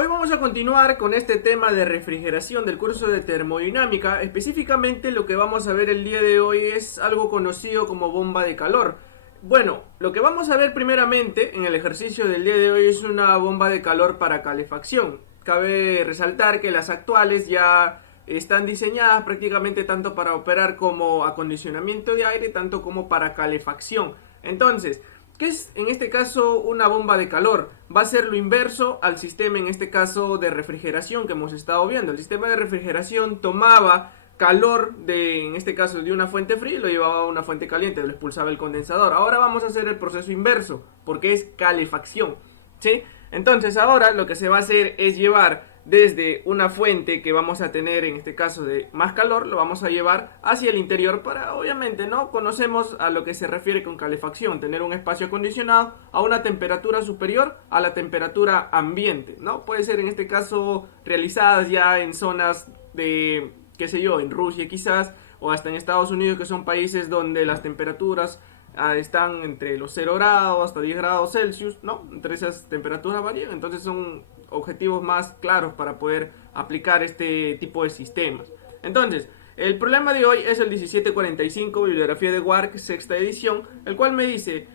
Hoy vamos a continuar con este tema de refrigeración del curso de termodinámica. Específicamente lo que vamos a ver el día de hoy es algo conocido como bomba de calor. Bueno, lo que vamos a ver primeramente en el ejercicio del día de hoy es una bomba de calor para calefacción. Cabe resaltar que las actuales ya están diseñadas prácticamente tanto para operar como acondicionamiento de aire, tanto como para calefacción. Entonces, ¿qué es en este caso una bomba de calor? Va a ser lo inverso al sistema, en este caso de refrigeración que hemos estado viendo. El sistema de refrigeración tomaba calor en este caso de una fuente fría y lo llevaba a una fuente caliente, lo expulsaba el condensador. Ahora vamos a hacer el proceso inverso, porque es calefacción, ¿sí? Entonces ahora lo que se va a hacer es llevar desde una fuente que vamos a tener en este caso de más calor, lo vamos a llevar hacia el interior para, obviamente, ¿no? Conocemos a lo que se refiere con calefacción, tener un espacio acondicionado a una temperatura superior a la temperatura ambiente, ¿no? Puede ser en este caso realizadas ya en zonas de, qué sé yo, en Rusia quizás, o hasta en Estados Unidos, que son países donde las temperaturas están entre los 0 grados hasta 10 grados Celsius, ¿no? Entre esas temperaturas varían, entonces son objetivos más claros para poder aplicar este tipo de sistemas. Entonces, el problema de hoy es el 1745, bibliografía de Wark, sexta edición, el cual me dice: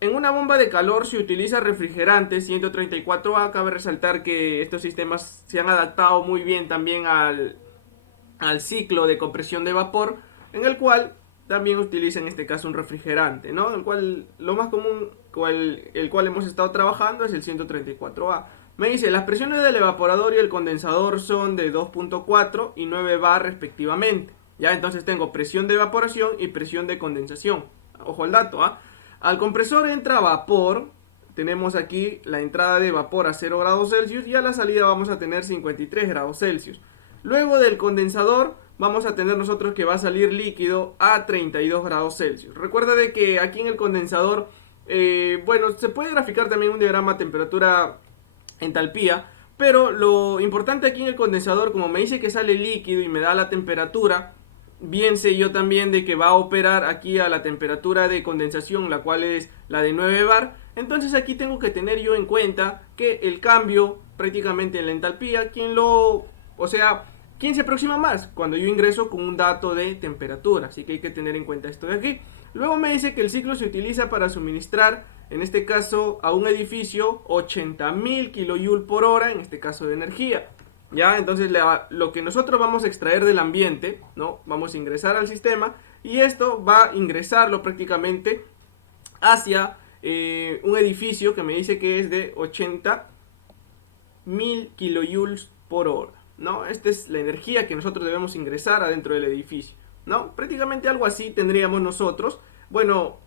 en una bomba de calor se utiliza refrigerante 134A. Cabe resaltar que estos sistemas se han adaptado muy bien también al ciclo de compresión de vapor, en el cual también utiliza en este caso un refrigerante, ¿no? El cual lo más común, el cual hemos estado trabajando, es el 134A. Me dice, las presiones del evaporador y el condensador son de 2.4 y 9 bar respectivamente. Ya, entonces tengo presión de evaporación y presión de condensación. Ojo al dato, ¿ah? Al compresor entra vapor. Tenemos aquí la entrada de vapor a 0 grados Celsius y a la salida vamos a tener 53 grados Celsius. Luego del condensador vamos a tener nosotros que va a salir líquido a 32 grados Celsius. Recuerda de que aquí en el condensador, bueno, se puede graficar también un diagrama temperatura entalpía, pero lo importante aquí en el condensador, como me dice que sale líquido y me da la temperatura, bien sé yo también de que va a operar aquí a la temperatura de condensación, la cual es la de 9 bar. Entonces aquí tengo que tener yo en cuenta que el cambio prácticamente en la entalpía, ¿quién se aproxima más? Cuando yo ingreso con un dato de temperatura, así que hay que tener en cuenta esto de aquí. Luego me dice que el ciclo se utiliza para suministrar, en este caso, a un edificio 80.000 kJ por hora, en este caso de energía. Ya, entonces lo que nosotros vamos a extraer del ambiente, ¿no? Vamos a ingresar al sistema y esto va a ingresarlo prácticamente hacia un edificio que me dice que es de 80.000 kJ por hora, ¿no? Esta es la energía que nosotros debemos ingresar adentro del edificio, ¿no? Prácticamente algo así tendríamos nosotros. Bueno,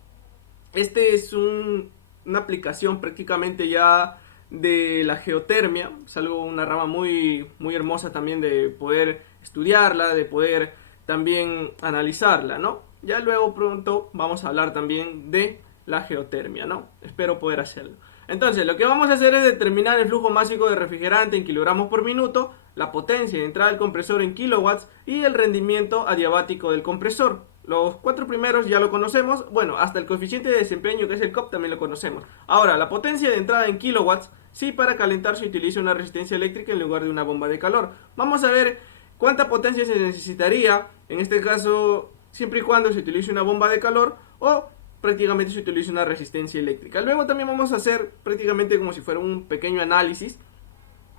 este es una aplicación prácticamente ya de la geotermia. Es una rama muy, muy hermosa también de poder estudiarla, de poder también analizarla, ¿no? Ya luego pronto vamos a hablar también de la geotermia, ¿no? Espero poder hacerlo. Entonces, lo que vamos a hacer es determinar el flujo máximo de refrigerante en kilogramos por minuto, la potencia de entrada del compresor en kilowatts y el rendimiento adiabático del compresor. Los cuatro primeros ya lo conocemos. Bueno, hasta el coeficiente de desempeño, que es el COP, también lo conocemos. Ahora, la potencia de entrada en kilowatts, sí, para calentar se utiliza una resistencia eléctrica en lugar de una bomba de calor. Vamos a ver cuánta potencia se necesitaría, en este caso, siempre y cuando se utilice una bomba de calor o prácticamente se utiliza una resistencia eléctrica. Luego también vamos a hacer prácticamente como si fuera un pequeño análisis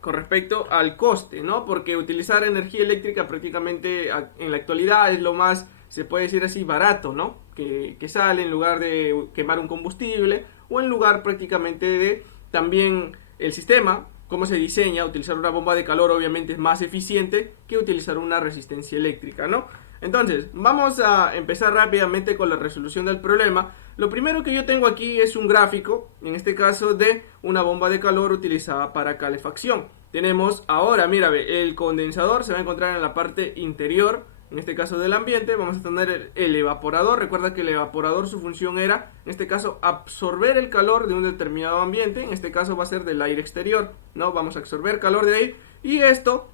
con respecto al coste, ¿no? Porque utilizar energía eléctrica prácticamente en la actualidad es lo más, se puede decir así, barato, ¿no? Que sale en lugar de quemar un combustible o en lugar prácticamente de también el sistema, cómo se diseña. Utilizar una bomba de calor obviamente es más eficiente que utilizar una resistencia eléctrica, ¿no? Entonces, vamos a empezar rápidamente con la resolución del problema. Lo primero que yo tengo aquí es un gráfico, en este caso de una bomba de calor utilizada para calefacción. Tenemos ahora, mira, el condensador se va a encontrar en la parte interior, en este caso del ambiente. Vamos a tener el evaporador. Recuerda que el evaporador, su función era, en este caso, absorber el calor de un determinado ambiente. En este caso va a ser del aire exterior, ¿no? Vamos a absorber calor de ahí y esto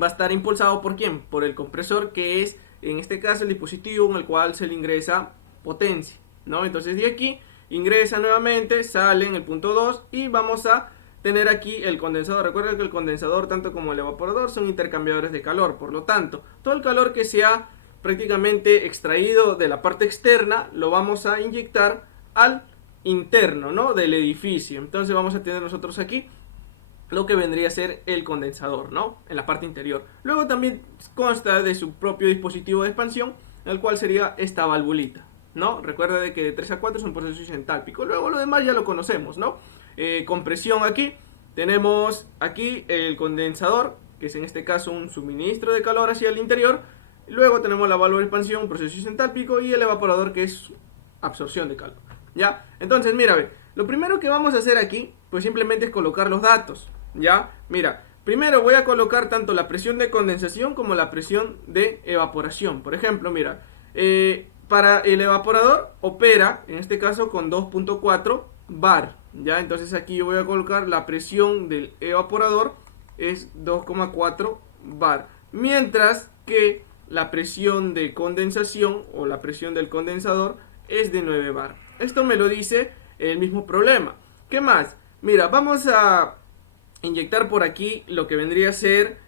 va a estar impulsado ¿por quién? Por el compresor, que es en este caso el dispositivo en el cual se le ingresa potencia, ¿no? Entonces de aquí ingresa nuevamente, sale en el punto 2 y vamos a tener aquí el condensador. Recuerden que el condensador, tanto como el evaporador, son intercambiadores de calor. Por lo tanto, todo el calor que se ha prácticamente extraído de la parte externa lo vamos a inyectar al interno, ¿no?, del edificio. Entonces vamos a tener nosotros aquí lo que vendría a ser el condensador, ¿no?, en la parte interior. Luego también consta de su propio dispositivo de expansión, el cual sería esta valvulita, ¿no? Recuerda de que de 3 a 4 es un proceso isentálpico. Luego lo demás ya lo conocemos, ¿no? Compresión aquí. Tenemos aquí el condensador, que es en este caso un suministro de calor hacia el interior. Luego tenemos la válvula de expansión, un proceso isentálpico, y el evaporador, que es absorción de calor, ¿ya? Entonces, mira, ve, lo primero que vamos a hacer aquí, pues simplemente es colocar los datos, ¿ya? Mira, primero voy a colocar tanto la presión de condensación como la presión de evaporación. Por ejemplo, mira, para el evaporador opera, en este caso, con 2.4 bar, ¿ya? Entonces aquí yo voy a colocar la presión del evaporador es 2.4 bar, mientras que la presión de condensación o la presión del condensador es de 9 bar. Esto me lo dice el mismo problema. ¿Qué más? Mira, vamos a inyectar por aquí lo que vendría a ser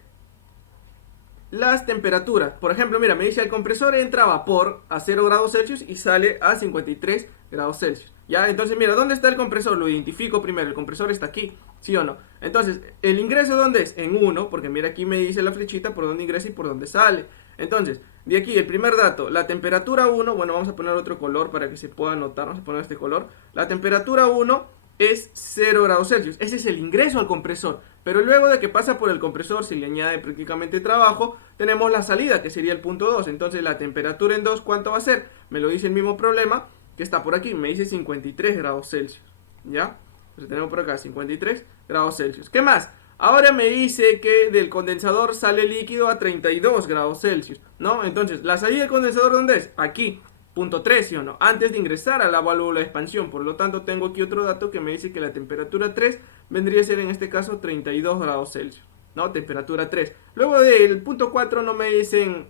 las temperaturas. Por ejemplo, mira, me dice el compresor entra a vapor a 0 grados Celsius y sale a 53 grados Celsius. Ya, entonces mira, ¿dónde está el compresor? Lo identifico primero, el compresor está aquí, ¿sí o no? Entonces, ¿el ingreso dónde es? En 1, porque mira, aquí me dice la flechita por dónde ingresa y por dónde sale. Entonces, de aquí, el primer dato, la temperatura 1, bueno, vamos a poner otro color para que se pueda notar, vamos a poner este color. La temperatura 1 es 0 grados Celsius, ese es el ingreso al compresor. Pero luego de que pasa por el compresor, se le añade prácticamente trabajo, tenemos la salida, que sería el punto 2. Entonces, la temperatura en 2, ¿cuánto va a ser? Me lo dice el mismo problema que está por aquí, me dice 53 grados Celsius, ¿ya? Entonces tenemos por acá 53 grados Celsius. ¿Qué más? Ahora me dice que del condensador sale líquido a 32 grados Celsius, ¿no? Entonces, ¿la salida del condensador dónde es? Aquí, punto 3, ¿sí o no? Antes de ingresar a la válvula de expansión. Por lo tanto, tengo aquí otro dato que me dice que la temperatura 3 vendría a ser en este caso 32 grados Celsius, ¿no? Temperatura 3. Luego del punto 4 no me dicen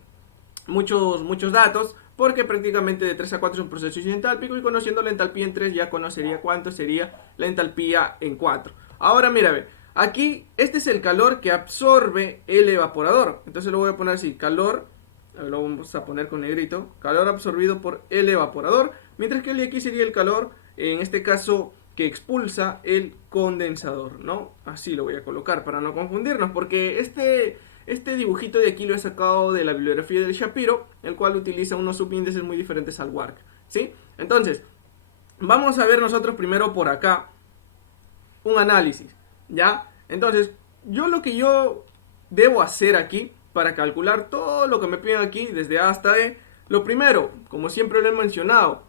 muchos datos, porque prácticamente de 3 a 4 es un proceso isentálpico, y conociendo la entalpía en 3 ya conocería cuánto sería la entalpía en 4. Ahora mira, ve, aquí este es el calor que absorbe el evaporador. Entonces lo voy a poner así, calor, lo vamos a poner con negrito, calor absorbido por el evaporador, mientras que el de aquí sería el calor, en este caso, que expulsa el condensador, ¿no? Así lo voy a colocar para no confundirnos, porque este dibujito de aquí lo he sacado de la bibliografía del Shapiro, el cual utiliza unos subíndices muy diferentes al Warc, ¿sí? Entonces, vamos a ver nosotros primero por acá un análisis, ¿ya? Entonces, lo que yo debo hacer aquí para calcular todo lo que me piden aquí, desde A hasta E, lo primero, como siempre lo he mencionado,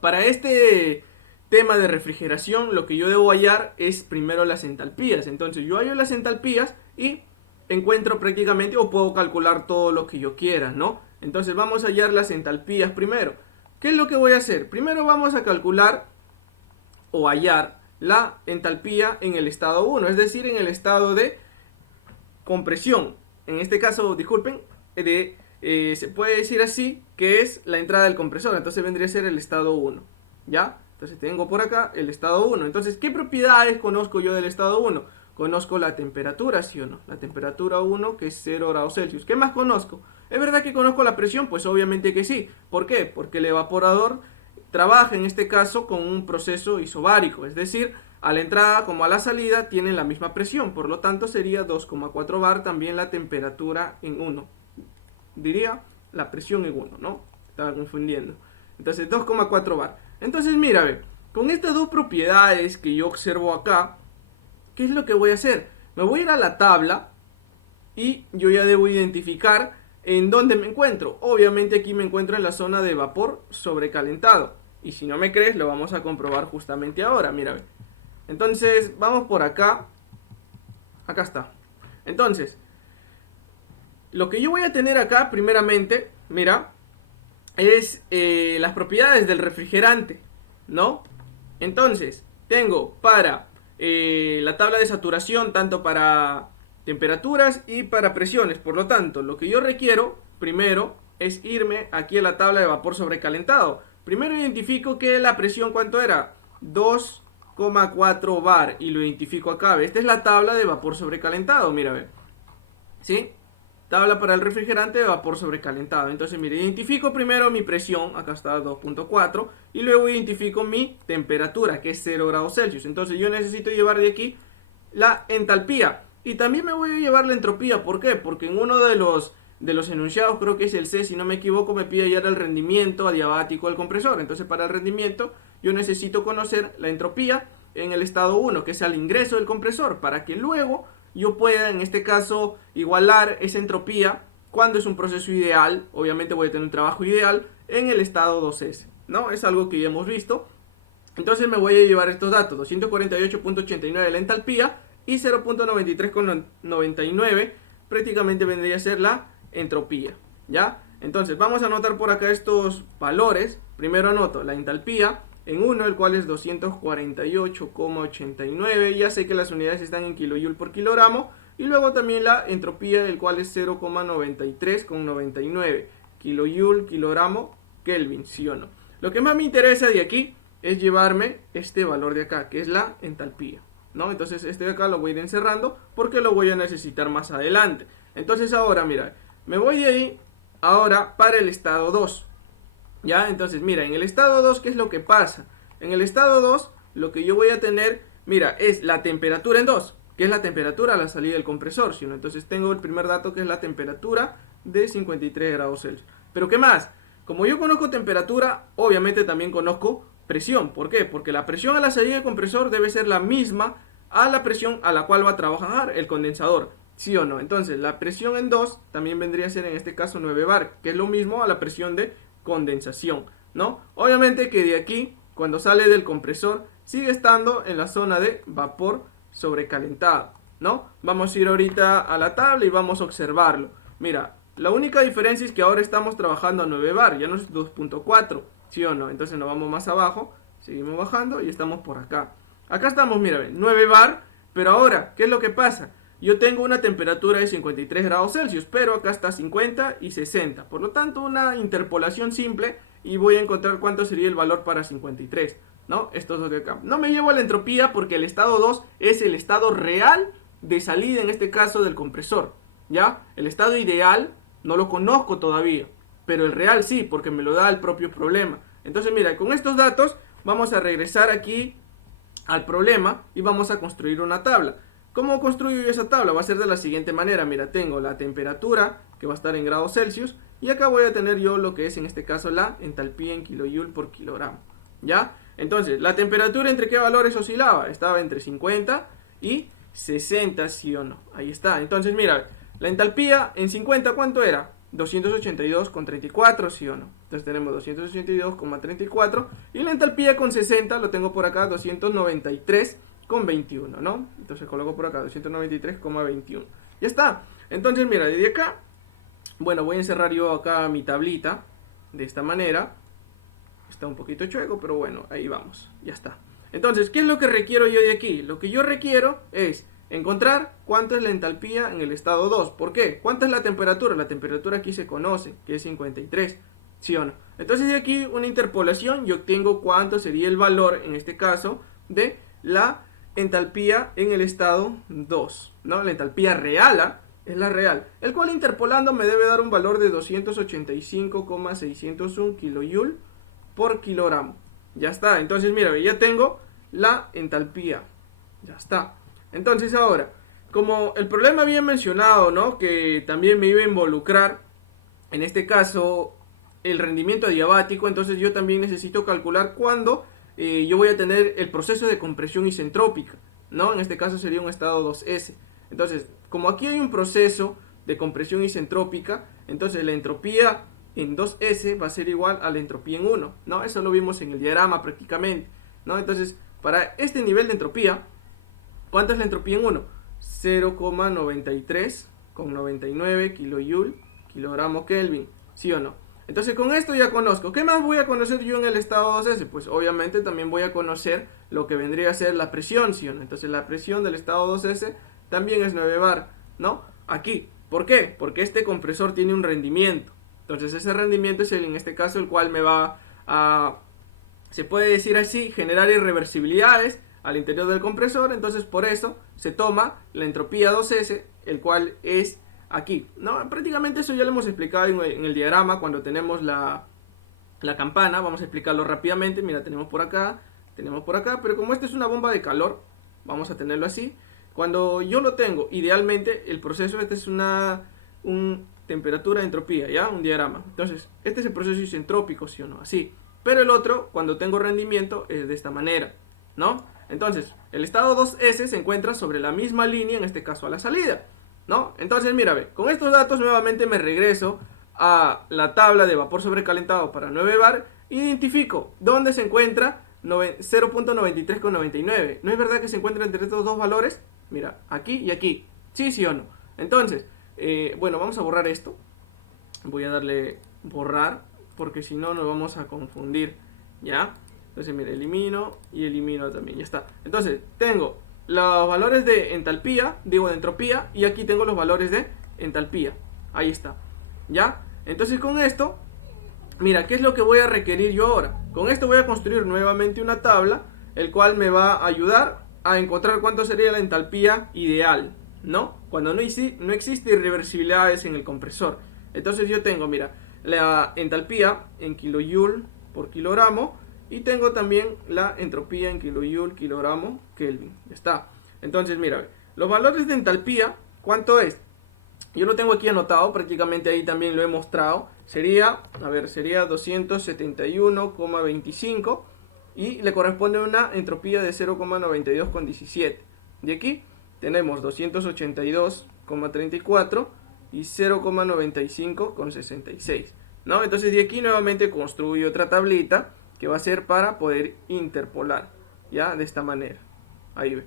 para este tema de refrigeración, lo que yo debo hallar es primero las entalpías. Entonces, yo hallo las entalpías y encuentro prácticamente, o puedo calcular todo lo que yo quiera, ¿no? Entonces vamos a hallar las entalpías primero. ¿Qué es lo que voy a hacer? Primero vamos a calcular o hallar la entalpía en el estado 1, es decir, en el estado de compresión. En este caso, disculpen, se puede decir así, que es la entrada del compresor. Entonces vendría a ser el estado 1, ¿ya? Entonces tengo por acá el estado 1. Entonces, ¿qué propiedades conozco yo del estado 1? Conozco la temperatura, ¿sí o no? La temperatura 1, que es 0 grados Celsius. ¿Qué más conozco? ¿Es verdad que conozco la presión? Pues obviamente que sí. ¿Por qué? Porque el evaporador trabaja en este caso con un proceso isobárico. Es decir, a la entrada como a la salida tienen la misma presión. Por lo tanto sería 2,4 bar también la temperatura en 1. Diría la presión en 1, ¿no? Estaba confundiendo. Entonces 2,4 bar. Entonces mira, ve, con estas dos propiedades que yo observo acá, ¿qué es lo que voy a hacer? Me voy a ir a la tabla y yo ya debo identificar en dónde me encuentro. Obviamente aquí me encuentro en la zona de vapor sobrecalentado. Y si no me crees, lo vamos a comprobar justamente ahora. Mira, entonces vamos por acá. Acá está. Entonces, lo que yo voy a tener acá primeramente, mira, es las propiedades del refrigerante, ¿no? Entonces, tengo para la tabla de saturación, tanto para temperaturas y para presiones. Por lo tanto, lo que yo requiero primero es irme aquí a la tabla de vapor sobrecalentado. Primero identifico que la presión, ¿cuánto era? 2 4 bar y lo identifico acá. Esta es la tabla de vapor sobrecalentado, mira, ve. ¿Sí? Tabla para el refrigerante de vapor sobrecalentado. Entonces, mire, identifico primero mi presión, acá está 2.4, y luego identifico mi temperatura, que es 0 grados Celsius. Entonces, yo necesito llevar de aquí la entalpía. Y también me voy a llevar la entropía. ¿Por qué? Porque en uno de los enunciados, creo que es el C, si no me equivoco, me pide hallar el rendimiento adiabático del compresor. Entonces, para el rendimiento, yo necesito conocer la entropía en el estado 1, que es al ingreso del compresor, para que luego yo pueda, en este caso, igualar esa entropía cuando es un proceso ideal. Obviamente voy a tener un trabajo ideal en el estado 2S, ¿no? Es algo que ya hemos visto. Entonces me voy a llevar estos datos, 248.89 la entalpía y 0.93,99 prácticamente vendría a ser la entropía, ¿ya? Entonces vamos a anotar por acá estos valores. Primero anoto la entalpía en 1, el cual es 248,89. Ya sé que las unidades están en kilojoule por kilogramo. Y luego también la entropía, el cual es 0,93,99 kilojoule, kilogramo, Kelvin, ¿sí o no? Lo que más me interesa de aquí es llevarme este valor de acá, que es la entalpía, ¿no? Entonces este de acá lo voy a ir encerrando porque lo voy a necesitar más adelante. Entonces ahora, mira, me voy de ahí ahora para el estado 2. ¿Ya? Entonces, mira, en el estado 2, ¿qué es lo que pasa? En el estado 2, lo que yo voy a tener, mira, es la temperatura en 2, que es la temperatura a la salida del compresor, ¿sí? Entonces tengo el primer dato, que es la temperatura de 53 grados Celsius. ¿Pero qué más? Como yo conozco temperatura, obviamente también conozco presión. ¿Por qué? Porque la presión a la salida del compresor debe ser la misma a la presión a la cual va a trabajar el condensador, ¿sí o no? Entonces, la presión en 2 también vendría a ser en este caso 9 bar, que es lo mismo a la presión de condensación, ¿no? Obviamente que de aquí, cuando sale del compresor, sigue estando en la zona de vapor sobrecalentado, ¿no? Vamos a ir ahorita a la tabla y vamos a observarlo. Mira, la única diferencia es que ahora estamos trabajando a 9 bar, ya no es 2.4, ¿sí o no? Entonces nos vamos más abajo, seguimos bajando y estamos por acá. Acá estamos, mira, 9 bar, pero ahora, ¿qué es lo que pasa? Yo tengo una temperatura de 53 grados Celsius, pero acá está 50 y 60. Por lo tanto, una interpolación simple y voy a encontrar cuánto sería el valor para 53, ¿no? Estos dos de acá. No me llevo a la entropía porque el estado 2 es el estado real de salida, en este caso, del compresor, ¿ya? El estado ideal no lo conozco todavía, pero el real sí, porque me lo da el propio problema. Entonces, mira, con estos datos vamos a regresar aquí al problema y vamos a construir una tabla. ¿Cómo construyo yo esa tabla? Va a ser de la siguiente manera. Mira, tengo la temperatura, que va a estar en grados Celsius, y acá voy a tener yo lo que es en este caso la entalpía en kilojoule por kilogramo, ¿ya? Entonces, la temperatura, ¿entre qué valores oscilaba? Estaba entre 50 y 60, ¿sí o no? Ahí está. Entonces, mira, la entalpía en 50, ¿cuánto era? 282,34, ¿sí o no? Entonces tenemos 282,34 y la entalpía con 60 lo tengo por acá, 293,21, ¿no? Entonces coloco por acá 293,21. Ya está. Entonces, mira, desde acá, bueno, voy a encerrar yo acá mi tablita de esta manera. Está un poquito chueco, pero bueno, ahí vamos. Ya está. Entonces, ¿qué es lo que requiero yo de aquí? Lo que yo requiero es encontrar cuánto es la entalpía en el estado 2. ¿Por qué? ¿Cuánta es la temperatura? La temperatura aquí se conoce, que es 53, ¿sí o no? Entonces de aquí una interpolación, yo obtengo cuánto sería el valor, en este caso, de la entalpía en el estado 2, ¿no? La entalpía real, es la real, el cual interpolando me debe dar un valor de 285,601 kilojoule por kilogramo. Ya está. Entonces mira, ya tengo la entalpía. Ya está. Entonces ahora, como el problema había mencionado, ¿no?, que también me iba a involucrar, en este caso, el rendimiento adiabático, entonces yo también necesito calcular cuándo yo voy a tener el proceso de compresión isentrópica, ¿no? En este caso sería un estado 2S. Entonces, como aquí hay un proceso de compresión isentrópica, entonces la entropía en 2S va a ser igual a la entropía en 1, ¿no? Eso lo vimos en el diagrama prácticamente, ¿no? Entonces, para este nivel de entropía, ¿cuánto es la entropía en 1? 0,93,99 kilojoule, kilogramo Kelvin, ¿sí o no? Entonces con esto ya conozco. ¿Qué más voy a conocer yo en el estado 2S? Pues obviamente también voy a conocer lo que vendría a ser la presión, ¿sí o no? Entonces la presión del estado 2S también es 9 bar, ¿no? Aquí, ¿por qué? Porque este compresor tiene un rendimiento. Entonces ese rendimiento es en este caso el cual me va a, se puede decir así, generar irreversibilidades al interior del compresor, entonces por eso se toma la entropía 2S, el cual es aquí, ¿no? Prácticamente eso ya lo hemos explicado en el diagrama cuando tenemos la campana. Vamos a explicarlo rápidamente. Mira, tenemos por acá, pero como esta es una bomba de calor, vamos a tenerlo así. Cuando yo lo tengo, idealmente el proceso, este es una temperatura, entropía, ¿ya? Un diagrama. Entonces, este es el proceso isentrópico, ¿sí o no? Así. Pero el otro, cuando tengo rendimiento, es de esta manera, ¿no? Entonces, el estado 2S se encuentra sobre la misma línea, en este caso a la salida, ¿no? Entonces, mira, ve, con estos datos nuevamente me regreso a la tabla de vapor sobrecalentado para 9 bar, identifico dónde se encuentra 0.93 con 99. ¿No es verdad que se encuentra entre estos dos valores? Mira, aquí y aquí. ¿Sí, sí o no? Entonces, bueno, vamos a borrar esto. Voy a darle borrar, porque si no nos vamos a confundir, ¿ya? Entonces, mira, elimino y elimino también, ya está. Entonces, tengo los valores de entalpía, digo de entropía, y aquí tengo los valores de entalpía. Ahí está, ¿ya? Entonces con esto, mira, ¿qué es lo que voy a requerir yo ahora? Con esto voy a construir nuevamente una tabla, el cual me va a ayudar a encontrar cuánto sería la entalpía ideal, ¿no? Cuando no existe irreversibilidades en el compresor. Entonces yo tengo, mira, la entalpía en kilojoule por kilogramo, y tengo también la entropía en kilojoule, kilogramo, Kelvin. Ya está. Entonces, mira, los valores de entalpía, ¿cuánto es? Yo lo tengo aquí anotado, prácticamente ahí también lo he mostrado. Sería, a ver, sería 271,25 y le corresponde una entropía de 0,92 con 17. De aquí tenemos 282,34 y 0,95 con 66, ¿no? Entonces de aquí nuevamente construyo otra tablita que va a ser para poder interpolar, ya, de esta manera. Ahí ve.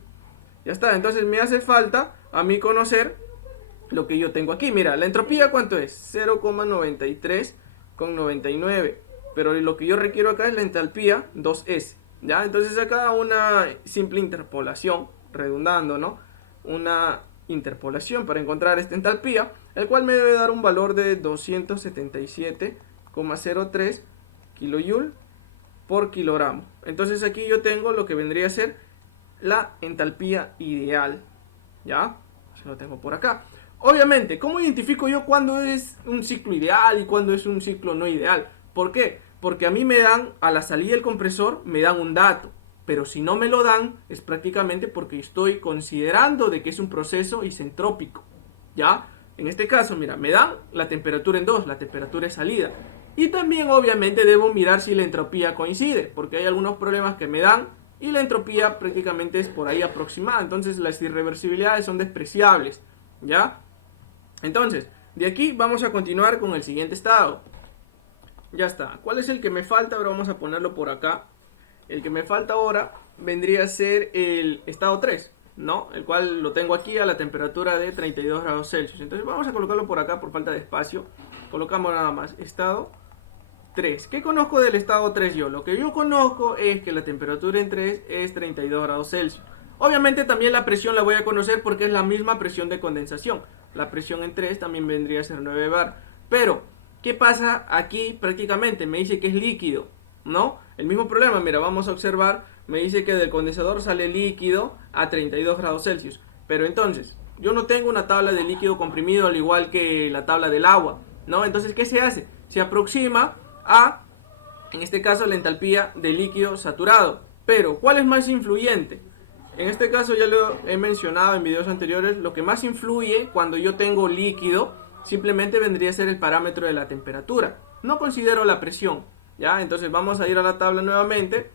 Ya está, entonces me hace falta a mí conocer lo que yo tengo aquí. Mira, la entropía, ¿cuánto es? 0,93 con 99. Pero lo que yo requiero acá es la entalpía 2S, ¿ya? Entonces acá una simple interpolación, redundando, ¿no? Una interpolación para encontrar esta entalpía, el cual me debe dar un valor de 277,03 kilojoule por kilogramo. Entonces aquí yo tengo lo que vendría a ser la entalpía ideal, ¿ya? Se lo tengo por acá. Obviamente, ¿cómo identifico yo cuándo es un ciclo ideal y cuándo es un ciclo no ideal? ¿Por qué? Porque a mí me dan, a la salida del compresor, me dan un dato. Pero si no me lo dan, es prácticamente porque estoy considerando de que es un proceso isentrópico, ¿ya? En este caso, mira, me dan la temperatura en 2, la temperatura de salida. Y también, obviamente, debo mirar si la entropía coincide, porque hay algunos problemas que me dan y la entropía prácticamente es por ahí aproximada. Entonces, las irreversibilidades son despreciables, ¿ya? Entonces, de aquí vamos a continuar con el siguiente estado. Ya está. ¿Cuál es el que me falta? Ahora vamos a ponerlo por acá. El que me falta ahora vendría a ser el estado 3, ¿no? El cual lo tengo aquí a la temperatura de 32 grados Celsius. Entonces vamos a colocarlo por acá por falta de espacio. Colocamos nada más estado 3. ¿Qué conozco del estado 3 yo? Lo que yo conozco es que la temperatura en 3 es 32 grados Celsius. Obviamente también la presión la voy a conocer porque es la misma presión de condensación. La presión en 3 también vendría a ser 9 bar. Pero, ¿qué pasa aquí prácticamente? Me dice que es líquido, ¿no? El mismo problema, mira, vamos a observar. Me dice que del condensador sale líquido a 32 grados Celsius. Pero entonces, yo no tengo una tabla de líquido comprimido al igual que la tabla del agua, ¿no? Entonces, ¿qué se hace? Se aproxima a, en este caso, la entalpía de líquido saturado. Pero, ¿cuál es más influyente? En este caso ya lo he mencionado en videos anteriores, lo que más influye cuando yo tengo líquido simplemente vendría a ser el parámetro de la temperatura. No considero la presión, ¿ya? Entonces vamos a ir a la tabla nuevamente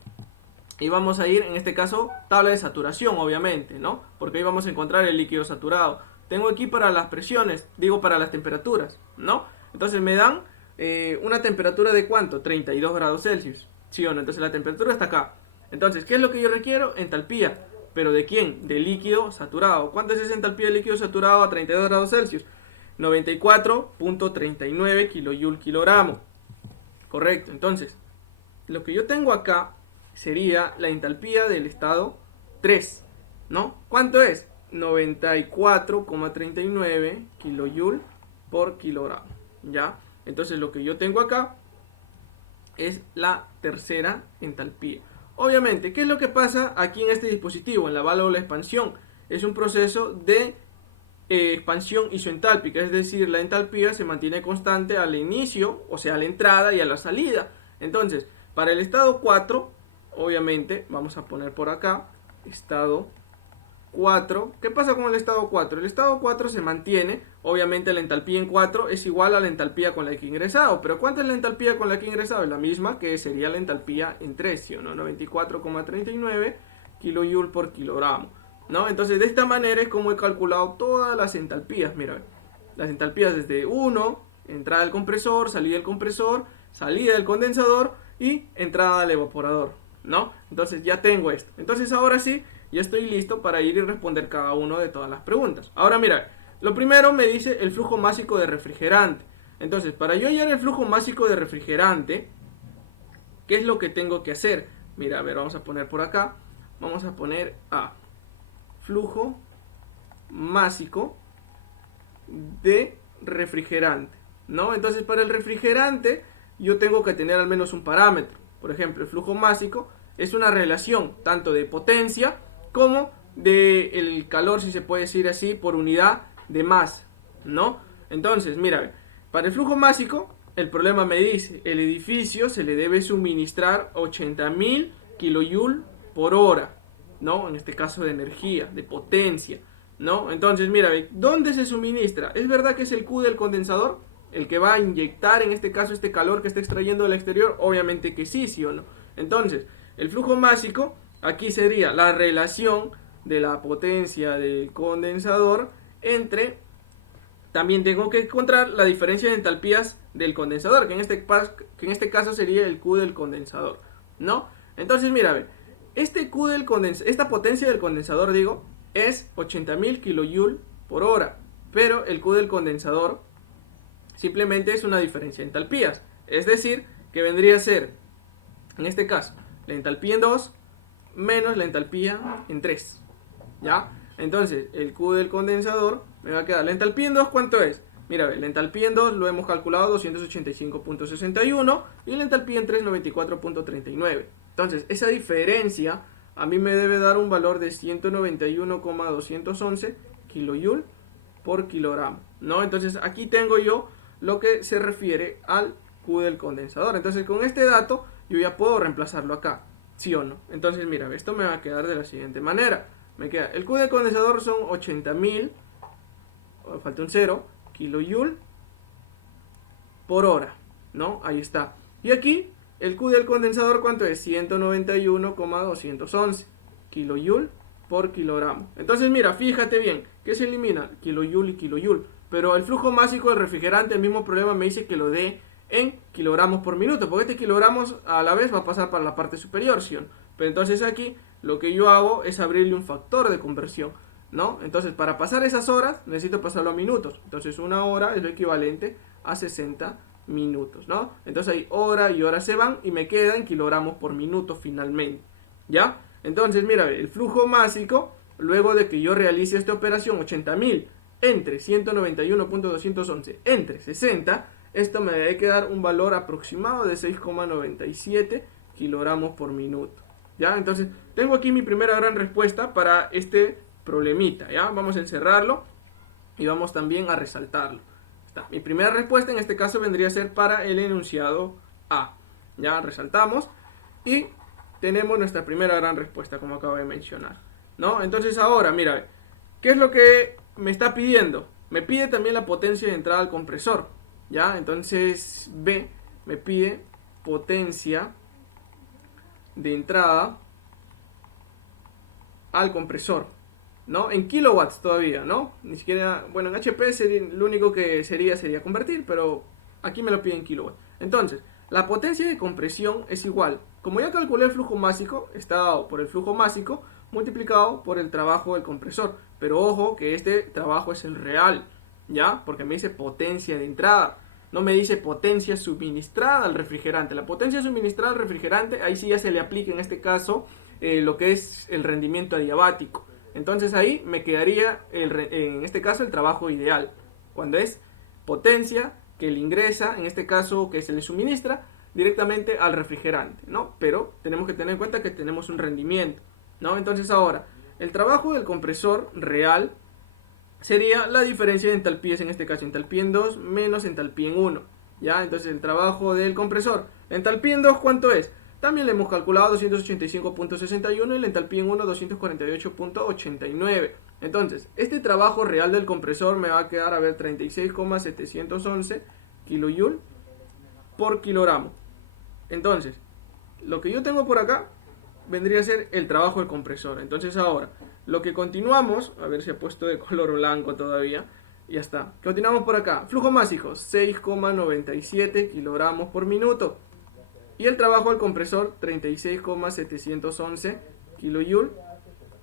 y vamos a ir, en este caso, tabla de saturación, obviamente, ¿no? Porque ahí vamos a encontrar el líquido saturado. Tengo aquí para las presiones, digo para las temperaturas, ¿no? Entonces me dan una temperatura de ¿cuánto? 32 grados Celsius, ¿sí o no? Entonces la temperatura está acá. Entonces, ¿qué es lo que yo requiero? Entalpía. ¿Pero de quién? De líquido saturado. ¿Cuánto es esa entalpía de líquido saturado a 32 grados Celsius? 94.39 kilojoule kilogramo. Correcto. Entonces, lo que yo tengo acá sería la entalpía del estado 3, ¿no? ¿Cuánto es? 94,39 kilojoule por kilogramo, ¿ya? Entonces, lo que yo tengo acá es la tercera entalpía. Obviamente, ¿qué es lo que pasa aquí en este dispositivo, en la válvula de expansión? Es un proceso de expansión isoentálpica, es decir, la entalpía se mantiene constante al inicio, o sea, a la entrada y a la salida. Entonces, para el estado 4, obviamente, vamos a poner por acá, estado 4. ¿Qué pasa con el estado 4? El estado 4 se mantiene, obviamente la entalpía en 4 es igual a la entalpía con la que he ingresado, pero ¿cuánta es la entalpía con la que he ingresado? Es la misma que sería la entalpía en 3, ¿sí o no? 94,39 kJ por kilogramo, ¿no? Entonces de esta manera es como he calculado todas las entalpías, mira, las entalpías desde 1, entrada del compresor, salida del condensador y entrada del evaporador, ¿no? Entonces ya tengo esto. Entonces ahora sí, ya estoy listo para ir y responder cada uno de todas las preguntas. Ahora mira, lo primero me dice el flujo másico de refrigerante. Entonces, para yo hallar el flujo másico de refrigerante, ¿qué es lo que tengo que hacer? Mira, a ver, vamos a poner por acá. Vamos a poner a flujo másico de refrigerante, ¿no? Entonces, para el refrigerante, yo tengo que tener al menos un parámetro. Por ejemplo, el flujo másico es una relación tanto de potencia como del calor, si se puede decir así, por unidad de masa, ¿no? Entonces, mira, para el flujo másico, el problema me dice, el edificio se le debe suministrar 80.000 kJ por hora, ¿no? En este caso de energía, de potencia, ¿no? Entonces, mira, ¿dónde se suministra? ¿Es verdad que es el Q del condensador el que va a inyectar, en este caso, este calor que está extrayendo del exterior? Obviamente que sí, sí o no. Entonces, el flujo másico aquí sería la relación de la potencia del condensador entre, también tengo que encontrar la diferencia de entalpías del condensador, que en este caso sería el Q del condensador, ¿no? Entonces, mira, a ver, esta potencia del condensador, digo, es 80.000 kJ por hora, pero el Q del condensador simplemente es una diferencia de entalpías, es decir, que vendría a ser, en este caso, la entalpía en 2 menos la entalpía en 3, ¿ya? Entonces, el Q del condensador me va a quedar, la entalpía en 2, ¿cuánto es? Mira, la entalpía en 2 lo hemos calculado 285.61 y la entalpía en 3 94.39. Entonces, esa diferencia a mí me debe dar un valor de 191,211 kJ por kilogramo, ¿no? Entonces, aquí tengo yo lo que se refiere al Q del condensador. Entonces, con este dato yo ya puedo reemplazarlo acá, ¿sí o no? Entonces, mira, esto me va a quedar de la siguiente manera. Me queda, el Q del condensador son 80.000, falta un 0, kJ por hora, ¿no? Ahí está. Y aquí, el Q del condensador, ¿cuánto es? 191,211 kJ por kilogramo. Entonces, mira, fíjate bien, ¿qué se elimina? Kilojoule y kilojoule. Pero el flujo másico del refrigerante, el mismo problema me dice que lo dé en kilogramos por minuto, porque este kilogramos a la vez va a pasar para la parte superior, ¿sí o no? Pero entonces aquí lo que yo hago es abrirle un factor de conversión, ¿no? Entonces para pasar esas horas necesito pasarlo a minutos. Entonces una hora es lo equivalente a 60 minutos, ¿no? Entonces ahí hora y hora se van y me quedan kilogramos por minuto finalmente, ¿ya? Entonces mira, el flujo másico, luego de que yo realice esta operación, 80.000 entre 191.211 entre 60, esto me debe quedar un valor aproximado de 6,97 kilogramos por minuto, ¿ya? Entonces, tengo aquí mi primera gran respuesta para este problemita, ¿ya? Vamos a encerrarlo y vamos también a resaltarlo. Está. Mi primera respuesta en este caso vendría a ser para el enunciado A. Ya resaltamos y tenemos nuestra primera gran respuesta, como acabo de mencionar, ¿no? Entonces ahora, mira, ¿qué es lo que me está pidiendo? Me pide también la potencia de entrada al compresor, ¿ya? Entonces B me pide potencia de entrada al compresor, ¿no? En kilowatts todavía, ¿no? Ni siquiera, bueno, en HP sería, lo único que sería convertir, pero aquí me lo pide en kilowatts. Entonces, la potencia de compresión es igual. Como ya calculé el flujo másico, está dado por el flujo másico multiplicado por el trabajo del compresor. Pero ojo que este trabajo es el real, ¿ya? Porque me dice potencia de entrada. No me dice potencia suministrada al refrigerante. La potencia suministrada al refrigerante, ahí sí ya se le aplica en este caso lo que es el rendimiento adiabático. Entonces ahí me quedaría en este caso el trabajo ideal, cuando es potencia que le ingresa, en este caso que se le suministra, directamente al refrigerante, ¿no? Pero tenemos que tener en cuenta que tenemos un rendimiento, ¿no? Entonces ahora, el trabajo del compresor real sería la diferencia de entalpías, en este caso entalpía en 2 menos entalpía en 1, ¿ya? Entonces el trabajo del compresor, la entalpía en 2, ¿cuánto es? También le hemos calculado 285.61 y la entalpía en 1 248.89. Entonces, este trabajo real del compresor me va a quedar, a ver, 36,711 kilojoule por kilogramo. Entonces, lo que yo tengo por acá vendría a ser el trabajo del compresor. Entonces ahora, lo que continuamos, a ver si ha puesto de color blanco todavía, ya está. Continuamos por acá. Flujo másico, 6,97 kilogramos por minuto. Y el trabajo del compresor, 36,711 kilojoule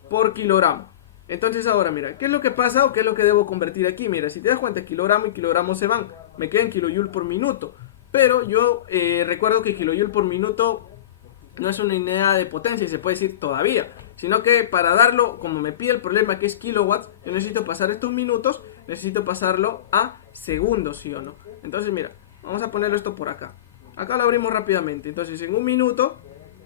por kilogramo. Entonces ahora, mira, ¿qué es lo que pasa o qué es lo que debo convertir aquí? Mira, si te das cuenta, kilogramo y kilogramo se van. Me quedan kilojoule por minuto. Pero yo recuerdo que kilojoule por minuto no es una unidad de potencia, se puede decir todavía, sino que para darlo, como me pide el problema que es kilowatts, yo necesito pasar estos minutos, necesito pasarlo a segundos, ¿sí o no? Entonces mira, vamos a ponerlo esto por acá. Acá lo abrimos rápidamente. Entonces en un minuto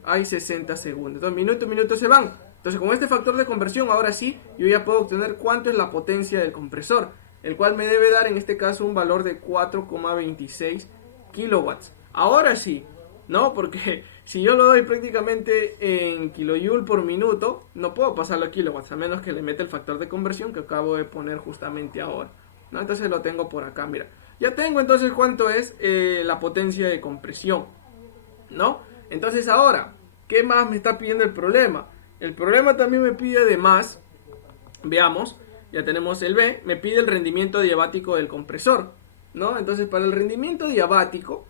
hay 60 segundos. Entonces minuto y minuto se van. Entonces con este factor de conversión, ahora sí, yo ya puedo obtener cuánto es la potencia del compresor, el cual me debe dar en este caso un valor de 4,26 kilowatts. Ahora sí, ¿no? Porque si yo lo doy prácticamente en kilojoule por minuto, no puedo pasarlo a kilowatts, a menos que le meta el factor de conversión que acabo de poner justamente ahora, ¿no? Entonces lo tengo por acá, mira. Ya tengo entonces cuánto es la potencia de compresión, ¿no? Entonces ahora, ¿qué más me está pidiendo el problema? El problema también me pide además, veamos, ya tenemos el B, me pide el rendimiento diabático del compresor, ¿no? Entonces para el rendimiento diabático,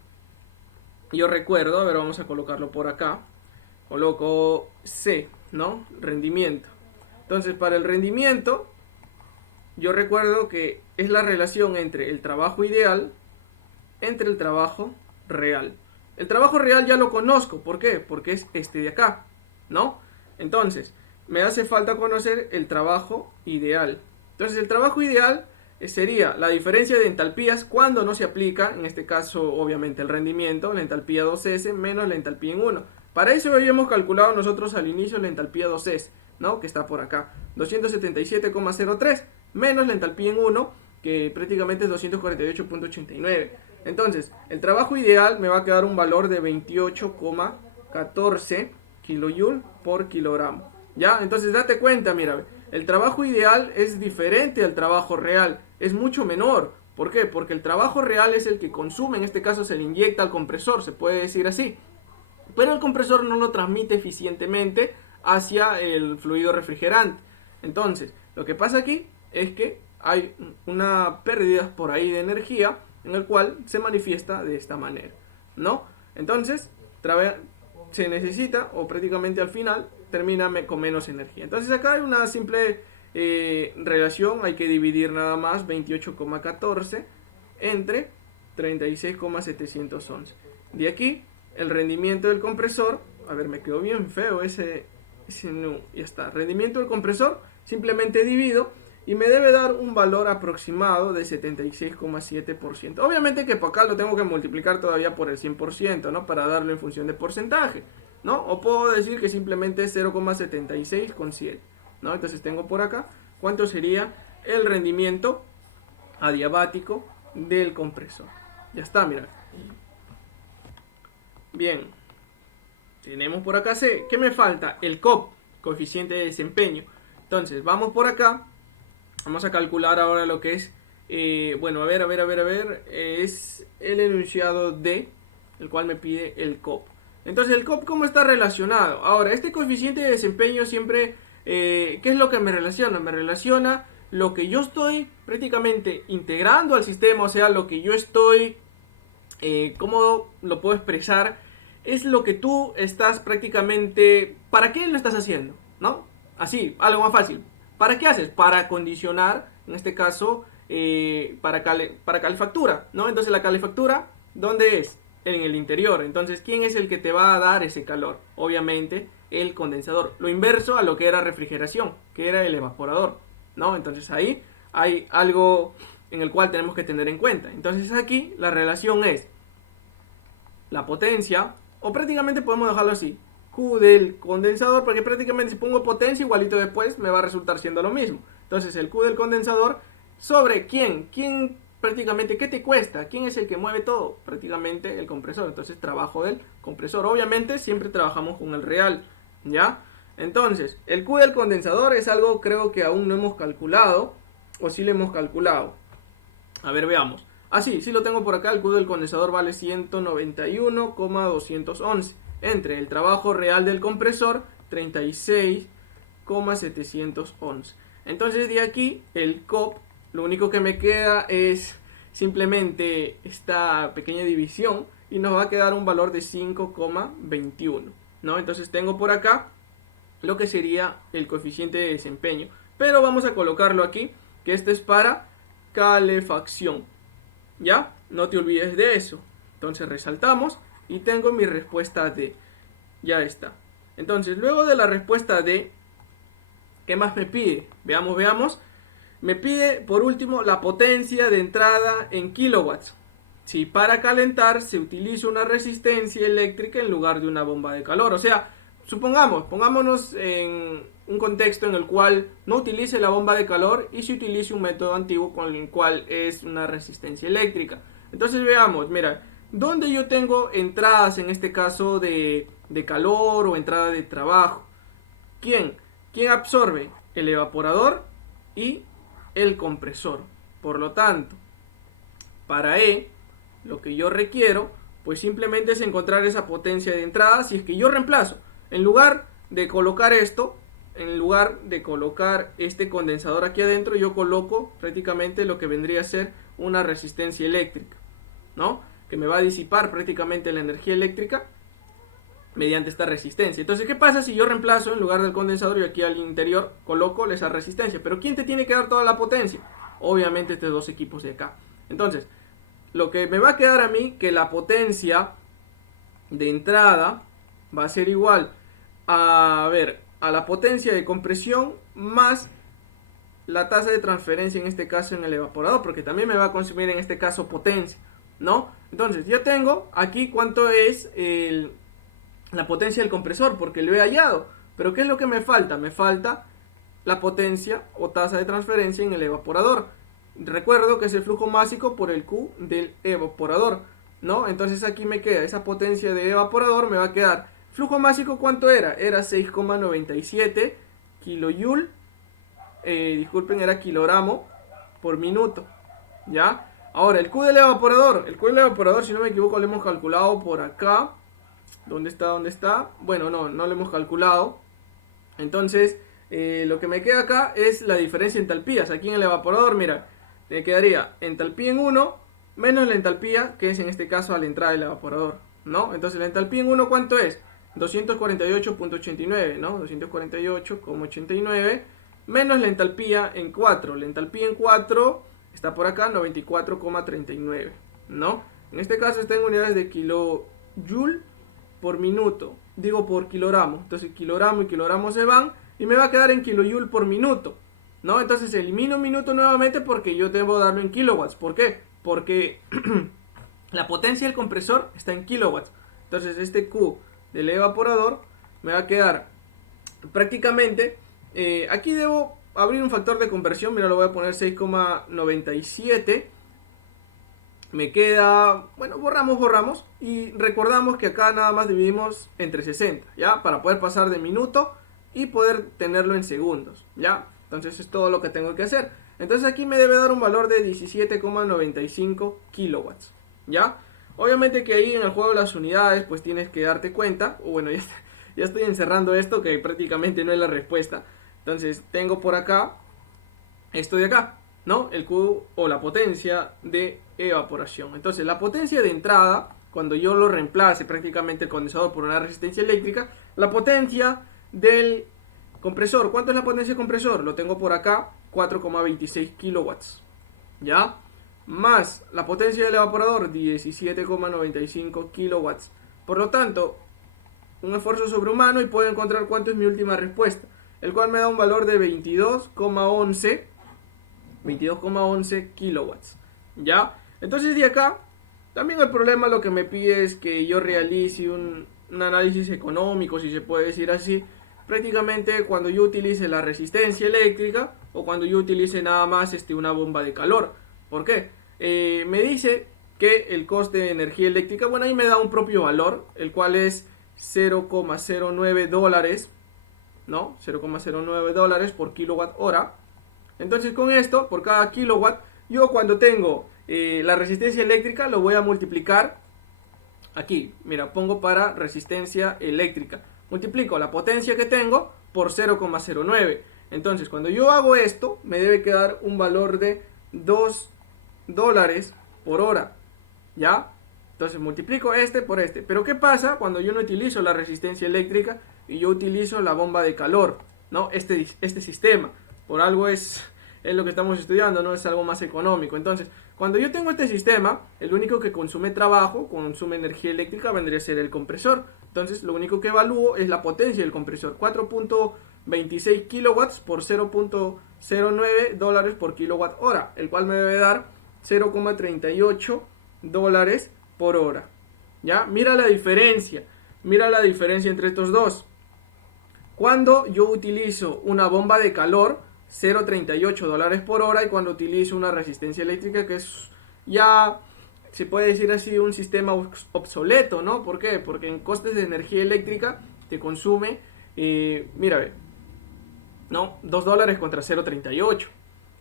yo recuerdo, a ver, vamos a colocarlo por acá, coloco C, ¿no? Rendimiento. Entonces para el rendimiento, yo recuerdo que es la relación entre el trabajo ideal, entre el trabajo real. El trabajo real ya lo conozco, ¿por qué? Porque es este de acá, ¿no? Entonces, me hace falta conocer el trabajo ideal. Entonces, el trabajo ideal sería la diferencia de entalpías cuando no se aplica, en este caso, obviamente, el rendimiento, la entalpía 2S menos la entalpía en 1. Para eso habíamos calculado nosotros al inicio la entalpía 2S, ¿no? Que está por acá, 277,03 menos la entalpía en 1, que prácticamente es 248,89. Entonces, el trabajo ideal me va a quedar un valor de 28,14 kilojoule por kilogramo. ¿Ya? Entonces, date cuenta, mira, el trabajo ideal es diferente al trabajo real, es mucho menor. ¿Por qué? Porque el trabajo real es el que consume, en este caso se le inyecta al compresor, se puede decir así. Pero el compresor no lo transmite eficientemente hacia el fluido refrigerante. Entonces, lo que pasa aquí es que hay una pérdida por ahí de energía en el cual se manifiesta de esta manera, ¿no? Entonces, se necesita, o prácticamente al final, termina con menos energía. Entonces acá hay una simple relación, hay que dividir nada más 28,14 entre 36,711. De aquí, el rendimiento del compresor, a ver, me quedó bien feo ese no, ya está, rendimiento del compresor, simplemente divido y me debe dar un valor aproximado de 76,7%. Obviamente que por acá lo tengo que multiplicar todavía por el 100%, ¿no? Para darlo en función de porcentaje, ¿no? O puedo decir que simplemente es 0,76 con 7, ¿no? Entonces tengo por acá cuánto sería el rendimiento adiabático del compresor. Ya está, mira. Bien. Tenemos por acá C. ¿Qué me falta? El COP, coeficiente de desempeño. Entonces, vamos por acá. Vamos a calcular ahora lo que es, bueno, a ver, es el enunciado D, el cual me pide el COP. Entonces, el COP, ¿cómo está relacionado? Ahora, este coeficiente de desempeño siempre, ¿qué es lo que me relaciona? Me relaciona lo que yo estoy prácticamente integrando al sistema, o sea, lo que yo estoy, ¿cómo lo puedo expresar? Es lo que tú estás prácticamente, ¿para qué lo estás haciendo? ¿No? Así, algo más fácil. ¿Para qué haces? Para acondicionar, en este caso, para calefactura, ¿no? Entonces la calefactura, ¿dónde es? En el interior. Entonces, ¿quién es el que te va a dar ese calor? Obviamente, el condensador. Lo inverso a lo que era refrigeración, que era el evaporador, ¿no? Entonces ahí hay algo en el cual tenemos que tener en cuenta. Entonces aquí la relación es la potencia, o prácticamente podemos dejarlo así, Q del condensador, porque prácticamente si pongo potencia igualito después me va a resultar siendo lo mismo. Entonces el Q del condensador sobre ¿quién? ¿Quién prácticamente qué te cuesta? ¿Quién es el que mueve todo? Prácticamente el compresor. Entonces trabajo del compresor. Obviamente siempre trabajamos con el real, ¿ya? Entonces, el Q del condensador es algo creo que aún no hemos calculado, o sí lo hemos calculado. A ver, veamos. Ah, sí lo tengo por acá. El Q del condensador vale 191,211. Entre el trabajo real del compresor, 36,711. Entonces de aquí, el COP, lo único que me queda es simplemente esta pequeña división y nos va a quedar un valor de 5,21, ¿no? Entonces tengo por acá lo que sería el coeficiente de desempeño. Pero vamos a colocarlo aquí, que esto es para calefacción. ¿Ya? No te olvides de eso. Entonces resaltamos y tengo mi respuesta D. Ya está. Entonces, luego de la respuesta D, ¿qué más me pide? Veamos. Me pide, por último, la potencia de entrada en kilowatts. Si para calentar se utiliza una resistencia eléctrica en lugar de una bomba de calor. O sea, pongámonos en un contexto en el cual no utilice la bomba de calor y se utilice un método antiguo con el cual es una resistencia eléctrica. Entonces veamos, mira, ¿dónde yo tengo entradas en este caso de calor o entrada de trabajo? ¿Quién absorbe? El evaporador y el compresor. Por lo tanto, para E, lo que yo requiero, pues simplemente es encontrar esa potencia de entrada. Si es que yo reemplazo, en lugar de colocar esto, en lugar de colocar este condensador aquí adentro, yo coloco prácticamente lo que vendría a ser una resistencia eléctrica, ¿no? Que me va a disipar prácticamente la energía eléctrica mediante esta resistencia. Entonces, ¿qué pasa si yo reemplazo en lugar del condensador y aquí al interior coloco esa resistencia? Pero ¿quién te tiene que dar toda la potencia? Obviamente estos dos equipos de acá. Entonces, lo que me va a quedar a mí, que la potencia de entrada va a ser igual a la potencia de compresión más la tasa de transferencia, en este caso en el evaporador, porque también me va a consumir en este caso potencia, ¿no? Entonces, yo tengo aquí cuánto es la potencia del compresor, porque lo he hallado. Pero ¿qué es lo que me falta? Me falta la potencia o tasa de transferencia en el evaporador. Recuerdo que es el flujo másico por el Q del evaporador, ¿no? Entonces aquí me queda esa potencia de evaporador, me va a quedar flujo másico. ¿Cuánto era? Era 6,97 kilojoule, disculpen, era kilogramo por minuto, ¿ya? Ahora, el Q del evaporador, si no me equivoco, lo hemos calculado por acá. ¿Dónde está? Bueno, no lo hemos calculado. Entonces, lo que me queda acá es la diferencia en entalpías. Aquí en el evaporador, mira, me quedaría entalpía en 1 menos la entalpía, que es en este caso a la entrada del evaporador, ¿no? Entonces, la entalpía en 1, ¿cuánto es? 248,89, ¿no? 248,89 menos la entalpía en 4. La entalpía en 4 está por acá, 94,39, ¿no? En este caso está en unidades de kilojoule por minuto, digo por kilogramo. Entonces kilogramo y kilogramo se van y me va a quedar en kilojoule por minuto, ¿no? Entonces elimino minuto nuevamente porque yo debo darlo en kilowatts. ¿Por qué? Porque la potencia del compresor está en kilowatts. Entonces este Q del evaporador me va a quedar prácticamente, aquí debo abrir un factor de conversión, mira, lo voy a poner 6,97. Me queda, bueno, borramos y recordamos que acá nada más dividimos entre 60, ¿ya? Para poder pasar de minuto y poder tenerlo en segundos, ¿ya? Entonces es todo lo que tengo que hacer. Entonces aquí me debe dar un valor de 17,95 kilowatts, ¿ya? Obviamente que ahí en el juego de las unidades pues tienes que darte cuenta, o bueno, ya estoy encerrando esto que prácticamente no es la respuesta. Entonces tengo por acá esto de acá, ¿no? El Q o la potencia de evaporación. Entonces la potencia de entrada, cuando yo lo reemplace prácticamente el condensador por una resistencia eléctrica, la potencia del compresor, ¿cuánto es la potencia del compresor? Lo tengo por acá, 4,26 kilowatts, ¿ya? Más la potencia del evaporador, 17,95 kilowatts. Por lo tanto, un esfuerzo sobrehumano y puedo encontrar cuánto es mi última respuesta, el cual me da un valor de 22,11 kilowatts, ¿ya? Entonces de acá También el problema lo que me pide es que yo realice un análisis económico, si se puede decir así, prácticamente cuando yo utilice la resistencia eléctrica o cuando yo utilice nada más una bomba de calor. ¿Por qué? Me dice que el coste de energía eléctrica, bueno, ahí me da un propio valor, el cual es 0,09 dólares, ¿no? 0,09 dólares por kilowatt hora. Entonces con esto, por cada kilowatt, yo cuando tengo la resistencia eléctrica lo voy a multiplicar aquí. Mira, pongo para resistencia eléctrica. Multiplico la potencia que tengo por 0,09. Entonces cuando yo hago esto, me debe quedar un valor de 2 dólares por hora. ¿Ya? Entonces multiplico este por este. Pero ¿qué pasa cuando yo no utilizo la resistencia eléctrica y yo utilizo la bomba de calor? ¿No? Este sistema. Por algo es lo que estamos estudiando, ¿no? Es algo más económico. Entonces, cuando yo tengo este sistema, el único que consume trabajo, consume energía eléctrica, vendría a ser el compresor. Entonces, lo único que evalúo es la potencia del compresor. 4.26 kilowatts por 0.09 dólares por kilowatt hora, el cual me debe dar 0,38 dólares por hora. ¿Ya? Mira la diferencia. Mira la diferencia entre estos dos. Cuando yo utilizo una bomba de calor, 0,38 dólares por hora, y cuando utilizo una resistencia eléctrica, que es ya, se puede decir así, un sistema obsoleto, ¿no? ¿Por qué? Porque en costes de energía eléctrica te consume, mira, ¿no? 2 dólares contra 0,38,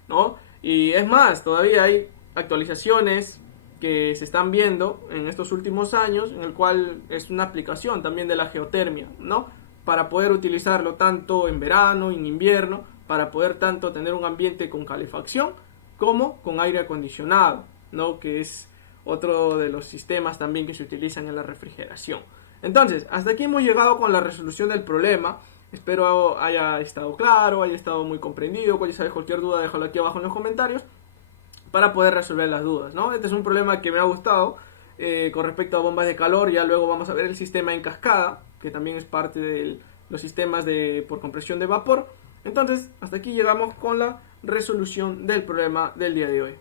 ¿no? Y es más, todavía hay actualizaciones que se están viendo en estos últimos años, en el cual es una aplicación también de la geotermia, ¿no? Para poder utilizarlo tanto en verano, en invierno, para poder tanto tener un ambiente con calefacción como con aire acondicionado, ¿no? Que es otro de los sistemas también que se utilizan en la refrigeración. Entonces, hasta aquí hemos llegado con la resolución del problema. Espero haya estado claro, haya estado muy comprendido. Si sabes cualquier duda, déjalo aquí abajo en los comentarios para poder resolver las dudas, ¿no? Este es un problema que me ha gustado con respecto a bombas de calor. Ya luego vamos a ver el sistema en cascada, que también es parte de los sistemas por compresión de vapor. Entonces, hasta aquí llegamos con la resolución del problema del día de hoy.